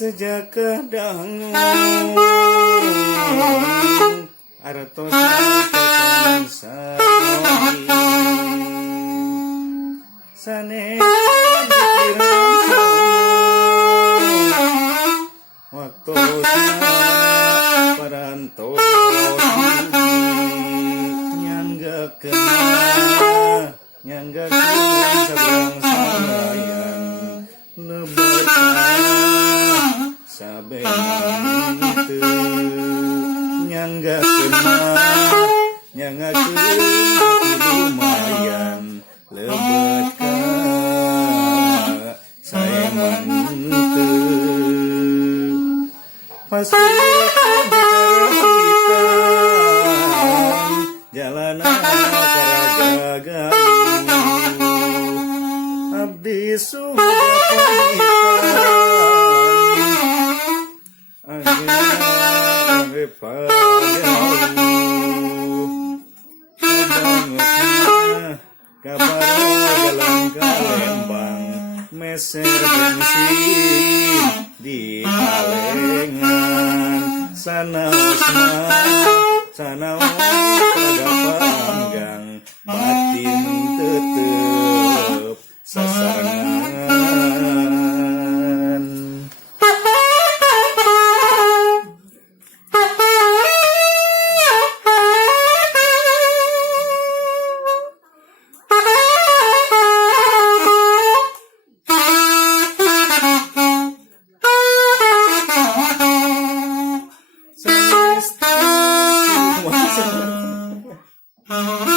sejak dangu artosna tosan saroi sanes dikira waktosna parantos nyanggakeun sabrang salayan lebetan sabeman teu nyanggakeun lumayan lebet ka saeman teu pasukan jalanan karajaga abdi sudah pamitan angge pajauh kabangusna kabaro jalan ka Lembang meser bensin di alengan sanaosna sanaos panggang batin tetep sasarangan sanes